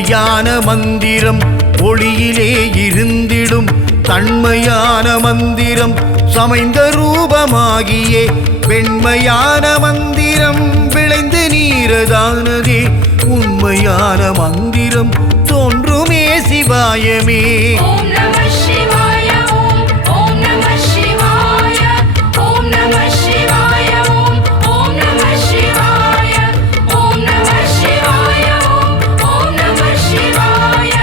உண்மையான மந்திரம் ஒளியிலே இருந்திடும் தன்மையான மந்திரம் சமைந்த ரூபமாகியே வெண்மையான மந்திரம் விளைந்து நீரதானதே உண்மையான மந்திரம் தோன்றுமே சிவாயமே. ஓம் நம சிவாய ஓம் ஓம் நம சிவாய ஓம் நம சிவாய ஓம் ஓம் நம சிவாய ஓம் நம சிவாய ஓம் ஓம் நம சிவாய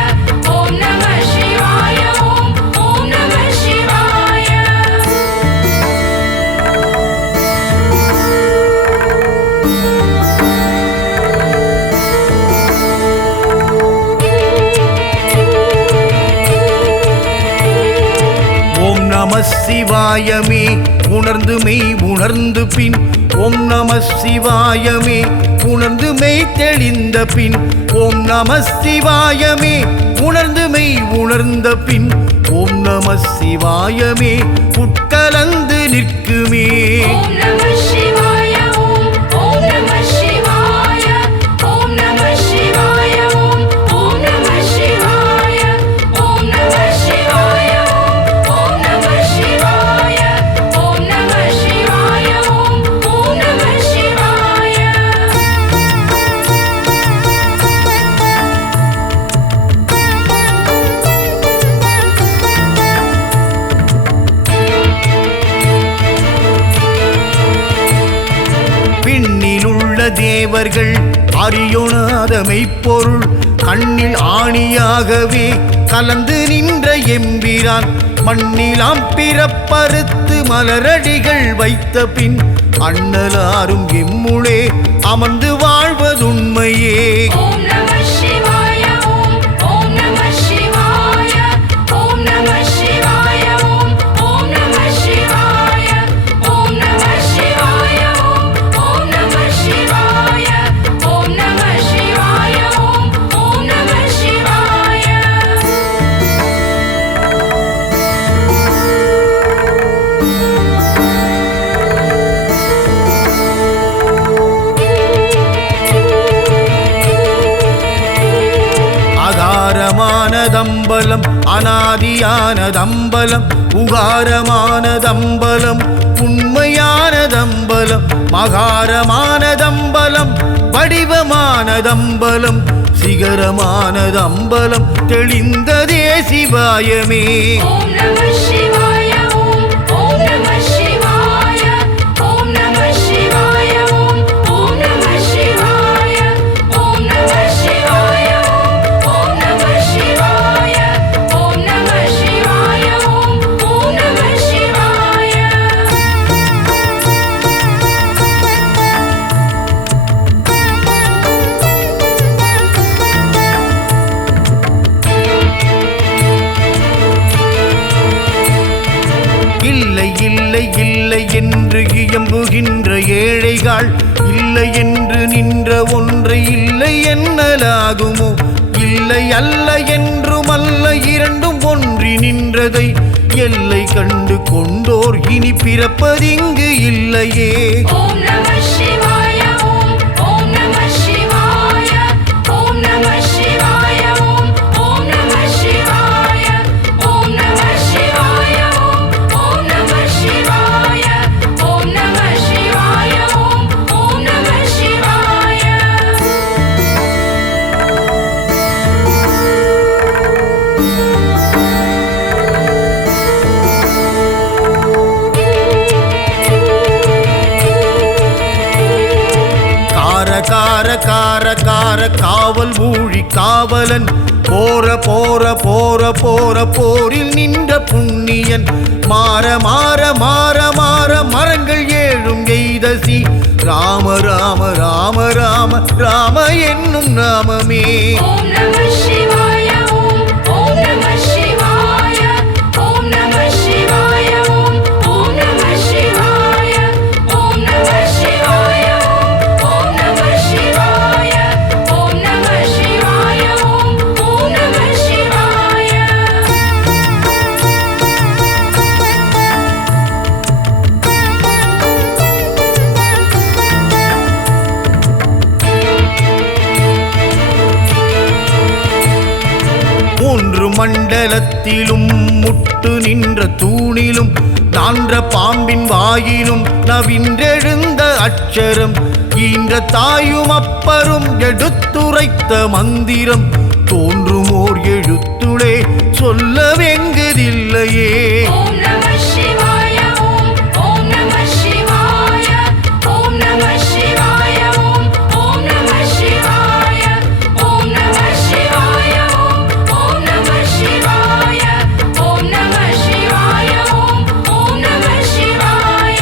ஓம் நம சிவாய ஓம் ஓம் நம சிவாய. ஓம் நம சிவாயமே உணர்ந்து மெய் உணர்ந்து பின் ஓம் நம சிவாயமே உணர்ந்து மெய் தெளிந்த பின் ஓம் நம சிவாயமே உணர்ந்து மெய் உணர்ந்த பின் ஓம் நம சிவாயமே உட்கலந்து நிற்குமே. ஓம் நம சிவாய ஓம் ஓம் நம சிவாய ஓம் நம சிவாய ஓம் ஓம் நம சிவாய ஓம் நம சிவாய ஓம் நம சிவாய ஓம் நம சிவாய ஓம் ஓம் நம சிவாய. விண்ணிலுள்ள தேவர்கள் அறியொணாத மெய்ப்பொருள் கண்ணில் ஆணியாகவே கலந்து நின்ற எம்பிரான் மண்ணிலாம் பிறப்பறுத்து மலரடிகள் வைத்த பின் அண்ணலாரும் எம்முளே அமர்ந்து வாழ்வதுண்மையே. ஓம் நம சிவாய ஓம் ஓம் நம சிவாய ஓம் நம சிவாய ஓம் ஓம் நம சிவாய ஓம் நம சிவாய ஓம் ஓம் நம சிவாய ஓம் நம சிவாய ஓம் ஓம் நம சிவாய. அகாரமானதம்பலம் அநாதியானதம்பலம் உகாரமானதம்பலம் உண்மையானதம்பலம் மகாரமானதம்பலம் வடிவமானதம்பலம் சிகரமானதம்பலம் தெளிந்ததே சிவாயமே. ஓம் நம சிவாய ஓம் ஓம் நம சிவாய ஓம் நம சிவாய ஓம் ஓம் நம சிவாய ஓம் நம சிவாய ஓம் நம சிவாய ஓம் நம சிவாய ஓம் ஓம் நம சிவாய. இல்லை இல்லை இல்லை என்று இயம்புகின்ற ஏழைகள் இல்லை என்று நின்ற ஒன்றை இல்லை என்னலாகுமோ இல்லை அல்ல என்றும் அல்ல இரண்டும் ஒன்றி நின்றதை எல்லை கண்டு கொண்டோர் இனி பிறப்பதிங்கு இல்லையே. ஓம் நம சிவாய ஓம் ஓம் நம சிவாய ஓம் நம சிவாய ஓம் ஓம் நம சிவாய ஓம் நம சிவாய ஓம் ஓம் நம சிவாய ஓம் நம சிவாய ஓம் ஓம் நம சிவாய. கார கார கார கார காவல் ஊழி காவலன் போற போற போற போற போரில் நின்ற புண்ணியன் மாற மாற மாற மாற மரங்கள் ஏழும் எய்தசி ராம ராம ராம ராம ராம என்னும் நாமமே. ஓம் நம சிவாய ஓம் ஓம் நம சிவாய ஓம் நம சிவாய ஓம் ஓம் நம சிவாய ஓம் நம சிவாய ஓம் நம சிவாய ஓம் நம சிவாய ஓம் ஓம் நம சிவாய. மண்டலத்திலும் முட்டு நின்ற தூணிலும் நான்ற பாம்பின் வாயிலும் நவின்றெழுந்த அட்சரம் ஈன்ற தாயும் அப்பரும் எடுத்துரைத்த மந்திரம் தோன்றுமோர் எழுத்துளே சொல்ல வெங்குதில்லையே. ஓம் நம சிவாய ஓம் ஓம் நம சிவாய ஓம் நம சிவாய ஓம் ஓம் நம சிவாய ஓம் நம சிவாய ஓம் ஓம் நம சிவாய ஓம் நம சிவாய ஓம் ஓம் நம சிவாய.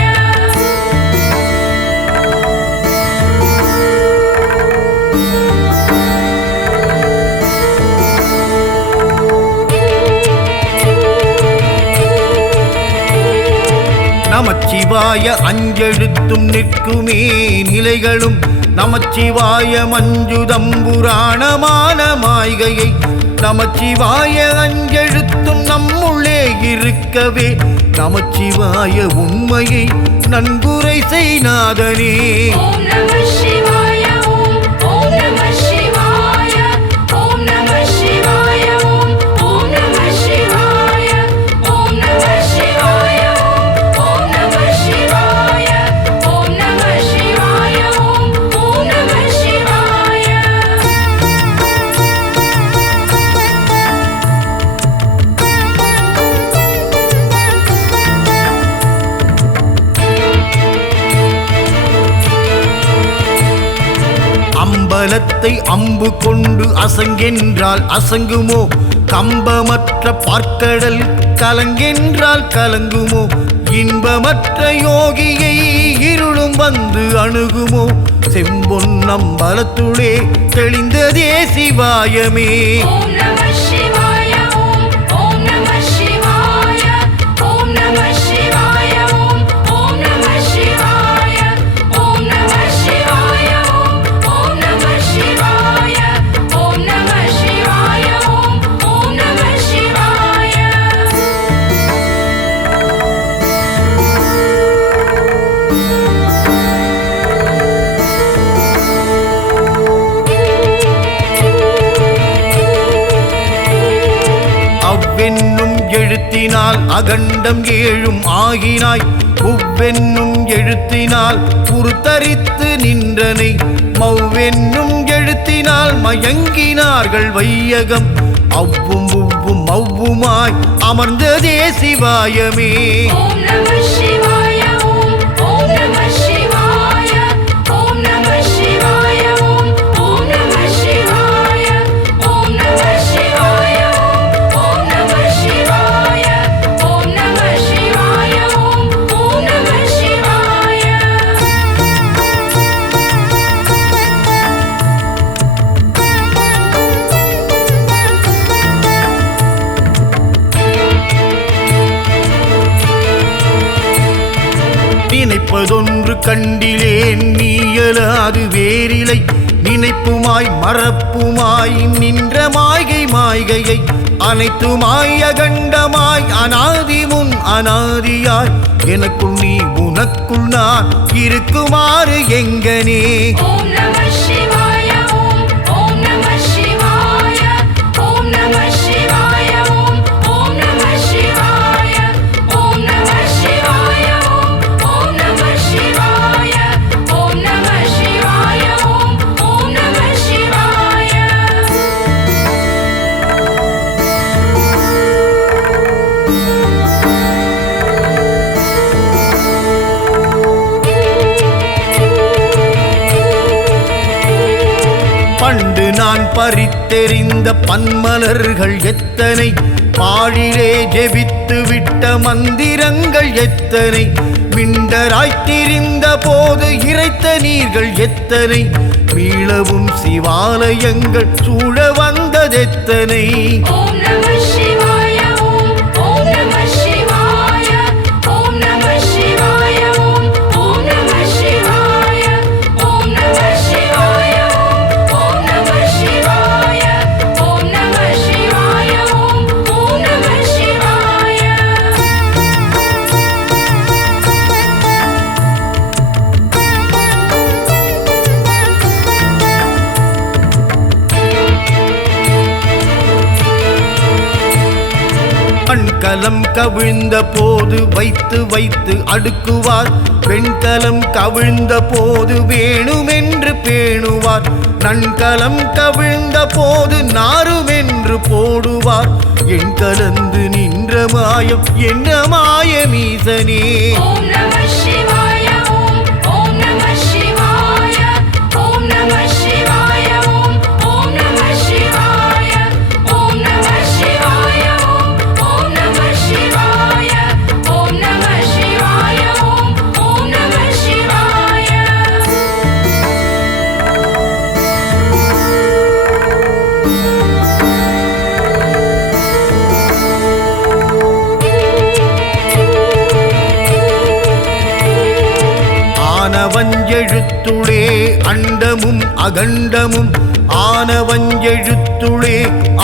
நமச்சிவாய அஞ்செழுத்தும் நிற்குமே நிலைகளும் நமச்சிவாய மஞ்சுதம்புராணமான மாய்கையை நமச்சிவாய அஞ்செழுத்தும் நம்முள்ளே இருக்கவே நமச்சிவாய உண்மையை நன்குரை செய்நாதனே. ஓம் நம சிவாய ஓம் ஓம் நம சிவாய ஓம் நம சிவாய ஓம் ஓம் நம சிவாய ஓம் நம சிவாய ஓம் நம சிவாய ஓம் நம சிவாய ஓம் ஓம் நம சிவாய. அம்பலத்தை அம்பு கொண்டு அசங்கென்றால் அசங்குமோ கம்பமற்ற பார்க்கடல் கலங்கென்றால் கலங்குமோ இன்பமற்ற யோகியை இருளும் வந்து அணுகுமோ செம்பொன்னம்பலத்துளே தெளிந்ததே சிவாயமே. ஓம் நம சிவாய ஓம் ஓம் நம சிவாய ஓம் நம சிவாய ஓம் ஓம் நம சிவாய ஓம் நம சிவாய ஓம் ஓம் நம சிவாய ஓம் நம சிவாய ஓம் ஓம் நம சிவாய. அவ்வென்னும் எழுத்தினால் அகண்டம் ஏழும் ஆகினாய் உவ்வென்னும் எழுத்தினால் புறுத்தரித்து நின்றனை மவ்வென்னும் எழுத்தினால் மயங்கினார்கள் வையகம் அவ்வும் உவ்வும் மவ்வுமாய் அமர்ந்ததே சிவாயமே. ஓம் நம சிவாய ஓம் ஓம் நம சிவாய ஓம் நம சிவாய ஓம் ஓம் நம சிவாய ஓம் நம சிவாய ஓம் நம சிவாய ஓம் நம சிவாய ஓம் ஓம் நம சிவாய. நினைப்பதொன்று கண்டிலேன் நீயலாது வேறிலை நினைப்புமாய் மறப்புமாய் நின்ற மாய்கை மாய்கையை அனைத்துமாய் அகண்டமாய் அனாதி முன் அனாதியாய் எனக்குள் நீ உனக்குள் நான் இருக்குமாறு எங்கனே. ஓம் நம சிவாய ஓம் ஓம் நம சிவாய ஓம் நம சிவாய ஓம் ஓம் நம சிவாய ஓம் நம சிவாய ஓம் ஓம் நம சிவாய ஓம் நம சிவாய ஓம் ஓம் நம சிவாய. பண்டு நான் பறித்தெறிந்த பன்மலர்கள் எத்தனை பாழிலே ஜெபித்து விட்ட மந்திரங்கள் எத்தனை விண்டராய்த்திரிந்த போது இறைத்த நீர்கள் எத்தனை மீளவும் சிவாலயங்கள் சூழ வந்ததெத்தனை. ஓம் நம சிவாய ஓம் ஓம் நம சிவாய ஓம் நம சிவாய ஓம் ஓம் நம சிவாய ஓம் நம சிவாய ஓம் நம சிவாய ஓம் நம சிவாய ஓம் ஓம் நம சிவாய. மண்கலம் கவிழ்ந்த போது வைத்து வைத்து அடுக்குவார். வெண்கலம் கவிழ்ந்த போது வேணுமென்று பேணுவார். நன்கலம் கவிழ்ந்த போது நாருமென்று போடுவார். என் கலந்து நின்ற மாயம் என்ன மாயமீசனே. ஓம் நம சிவாய ஓம் ஓம் நம சிவாய ஓம் நம சிவாய ஓம் ஓம் நம சிவாய ஓம் நம சிவாய ஓம் ஓம் நம சிவாய ஓம் நம சிவாய ஓம் ஓம் நம சிவாய. ஆனவஞ்செழுத்துளே அண்டமும் அகண்டமும் ஆனவஞ்செழுத்துளே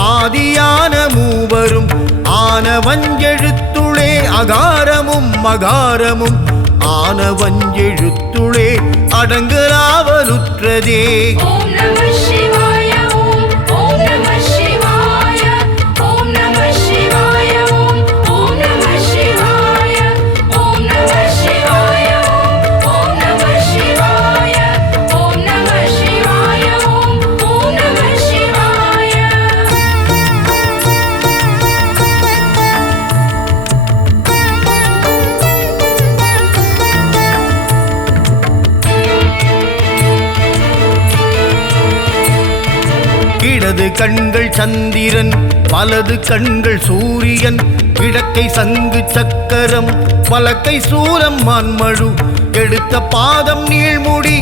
ஆதியான மூவரும் ஆனவஞ்செழுத்துளே அகாரமும் மகாரமும் ஆனவஞ்செழுத்துளே அடங்கலாவலுற்றதே. ஓம் நம சிவாய ஓம் ஓம் நம சிவாய ஓம் நம சிவாய ஓம் ஓம் நம சிவாய ஓம் நம சிவாய ஓம் ஓம் நம சிவாய ஓம் நம சிவாய ஓம் ஓம் நம சிவாய. இடது கண்கள் சந்திரன் வலது கண்கள் சூரியன் கிழக்கை சங்கு சக்கரம் வலக்கை சூலம் மான்மழு எடுத்த பாதம் நீள்முடி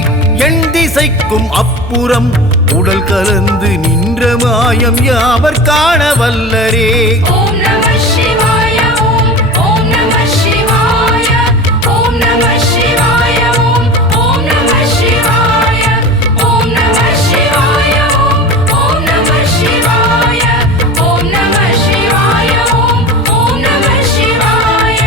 எண் திசைக்கும் அப்புறம் உடல் கலந்து நின்ற மாயம் யாவர் காண வல்லரே. ஓம் நம சிவாய ஓம் ஓம் நம சிவாய ஓம் நம சிவாய ஓம் ஓம் நம சிவாய ஓம் நம சிவாய ஓம் ஓம் நம சிவாய ஓம் நம சிவாய ஓம் ஓம் நம சிவாய.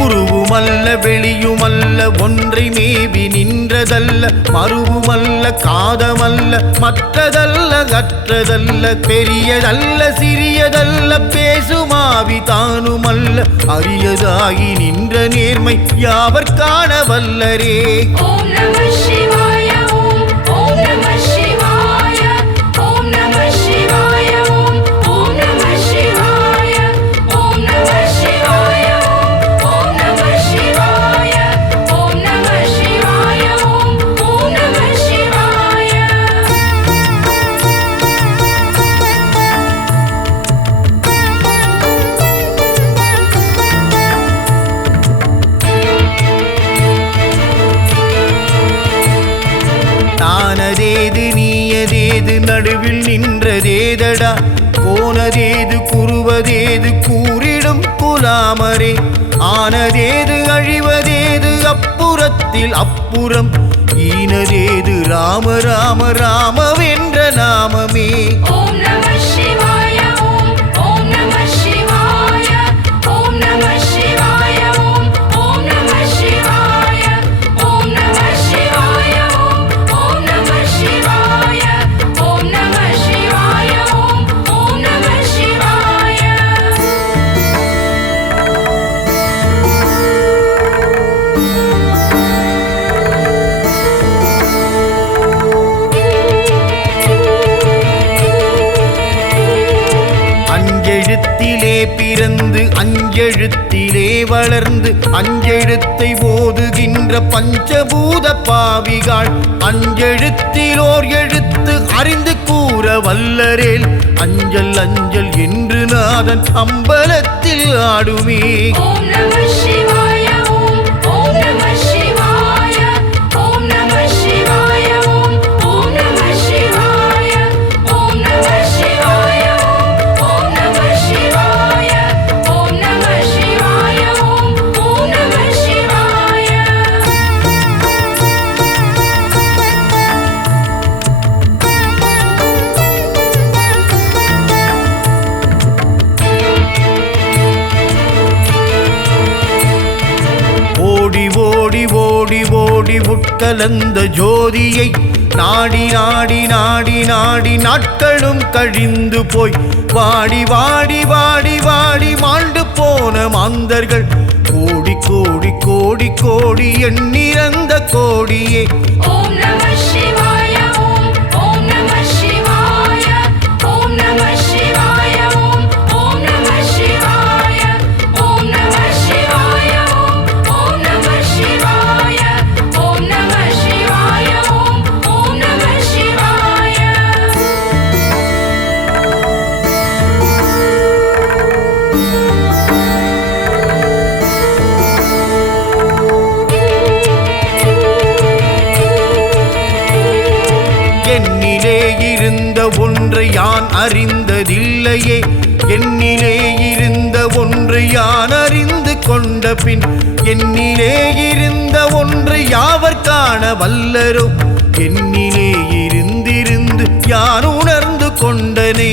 உருவுமல்ல வெளியுமல்ல ஒன்றை மேவி நின்றதல்ல மறுவுமல்ல காதமல்ல மற்றதல்ல கற்றதல்ல பெரியதல்ல சிறியதல்ல பேசுமாவி தானுமல்ல அரியதாகி நின்ற நேர்மை யாவர் காண வல்லரே. ஓம் நம சிவாய ஓம் ஓம் நம சிவாய ஓம் நம சிவாய ஓம் ஓம் நம சிவாய ஓம் நம சிவாய ஓம் ஓம் நம சிவாய ஓம் நம சிவாய ஓம் ஓம் நம சிவாய. நானதேது நீயதேது நடுவில் நின்றதேதடா போனதேது குறுவதேது கூறிடும் குலாமரே. ஆனதேது அழிவதேது அப்புறத்தில் அப்புறம் ஈனதேது ராம ராம ராமவென்ற நாமமே. ஓம் நம சிவாய ஓம் ஓம் நம சிவாய ஓம் நம சிவாய ஓம் ஓம் நம சிவாய ஓம் நம சிவாய ஓம் ஓம் நம சிவாய ஓம் நம சிவாய ஓம் ஓம் நம சிவாய. அஞ்செழுத்திலே பிறந்து அஞ்செழுத்திலே வளர்ந்து அஞ்செழுத்தை ஓதுகின்ற பஞ்சபூத பாவிகள் அஞ்செழுத்திலோர் எழுத்து அறிந்து கூற வல்லரேல் அஞ்சல் அஞ்சல் என்று நாதன் அம்பலத்தில் ஆடுமே. ஓம் நம சிவாய ஓம் ஓம் நம சிவாய ஓம் நம சிவாய ஓம் ஓம் நம சிவாய ஓம் நம சிவாய ஓம் ஓம் நம சிவாய ஓம் நம சிவாய ஓம் ஓம் நம சிவாய. கலந்த ஜோதியை நாடி நாடி நாடி நாடி நாட்களும் கழிந்து போய் வாடி வாடி வாடி வாடி மாண்டு போன மாந்தர்கள் கோடி கோடி கோடி கோடி எண்ணிறந்த கோடியே. ஓம் நம சிவாய ஓம் ஓம் நம சிவாய ஓம் நம சிவாய ஓம் ஓம் நம சிவாய ஓம் நம சிவாய ஓம் ஓம் நம சிவாய ஓம் நம சிவாய ஓம் ஓம் நம சிவாய. என்னிலே இருந்த ஒன்றை யான் அறிந்ததில்லையே, என்னிலே இருந்த ஒன்றை யான் அறிந்து கொண்ட பின் என்னிலே இருந்த ஒன்றை யாவர் காண வல்லரோ, என்னிலே இருந்திருந்து யான் உணர்ந்து கொண்டனே.